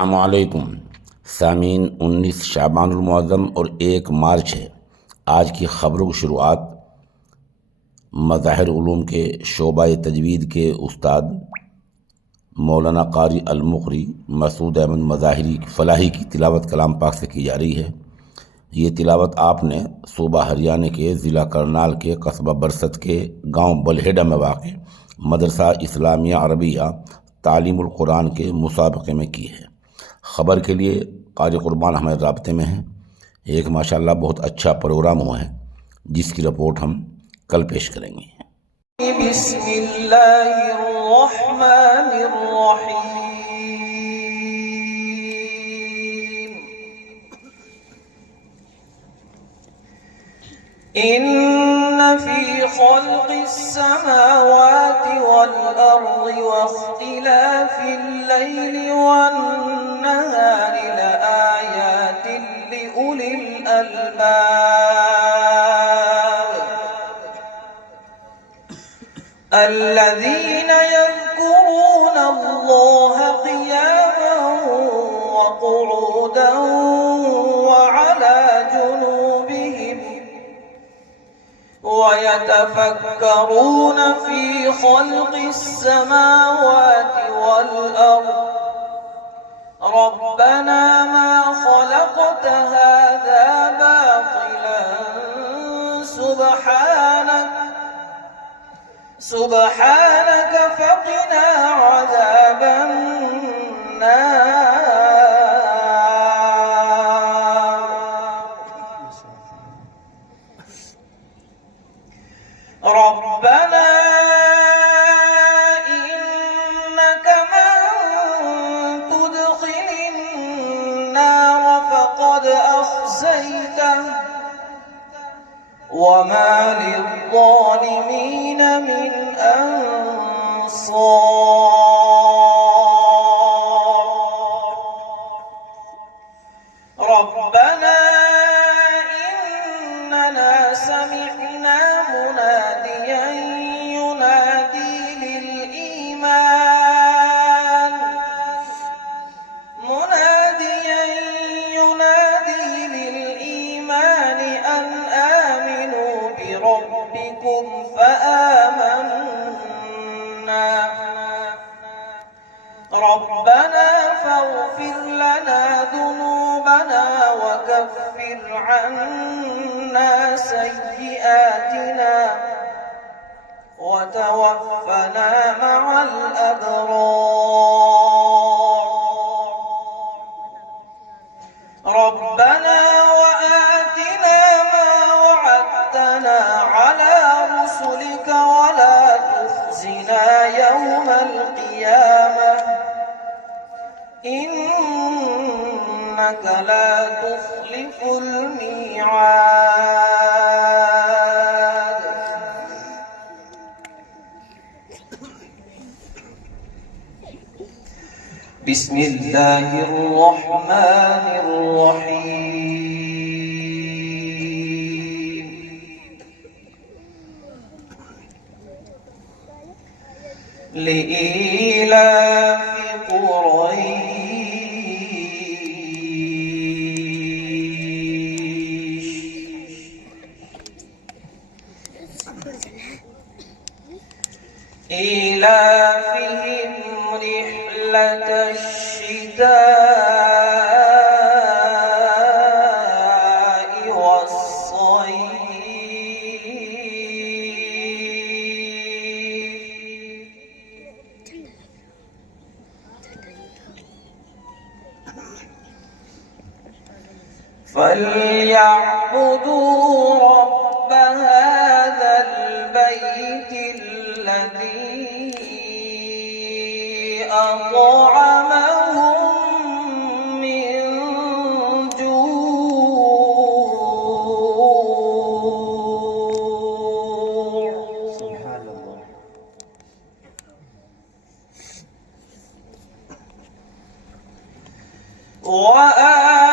अस्सलामुअलैकुम सामीन। 19 शाबानुल मुअज़्ज़म और 1 मार्च है। आज की ख़बरों की शुरुआत मज़ाहिर उलूम के शोबा तजवीद के उस्ताद मौलाना क़ारी अल-मुक़री मसूद अहमद मज़ाहिरी फ़लाही की तिलावत कलाम पाक से की जा रही है। ये तिलावत आपने सूबा हरियाणा के ज़िला करनाल के कस्बा बरसत के गांव बलहेड़ा में वाक़ मदरसा इस्लामिया अरबिया तालीमुल कुरान के मुसाबक़े में की है। ख़बर के लिए क़ारी क़ुरबान हमारे राब्ते में हैं। एक माशाअल्लाह बहुत अच्छा प्रोग्राम हुआ है जिसकी रिपोर्ट हम कल पेश करेंगे। इन्न फी ख़ल्क़िस समावाति वल अर्ज़ि वख्तिलाफ़िल लैलि वन नहारि लआयातिन लिउलिल अलबाब الذين يذكرون الله قياما وقعودا وعلى جنوبهم ويتفكرون في خلق السماوات والأرض ربنا ما خلقت هذا باطلا سبحانك فقنا عذاب النار ربنا إنك من تدخل النار فقد أخزيته وما للظالمين من أنصار ربنا إننا سمعنا مناديا ينادي للإيمان أن آمنوا بربكم فآمنا ربنا فاغفر لنا ذنوبنا وكفر عنا سيئاتنا وتوفنا مع الأبرار ربنا وآتنا ما وعدتنا على رسلك ولا تخزنا يوم القيامة إنك لا تخلف الميعاد بسم الله الرحمن الرحيم لإيلاف قريش إيلافهم رحلة الشتاء والصيف فليعبدوا رب هذا البيت الذي أطعمهم من جوع سبحان الله وآمنهم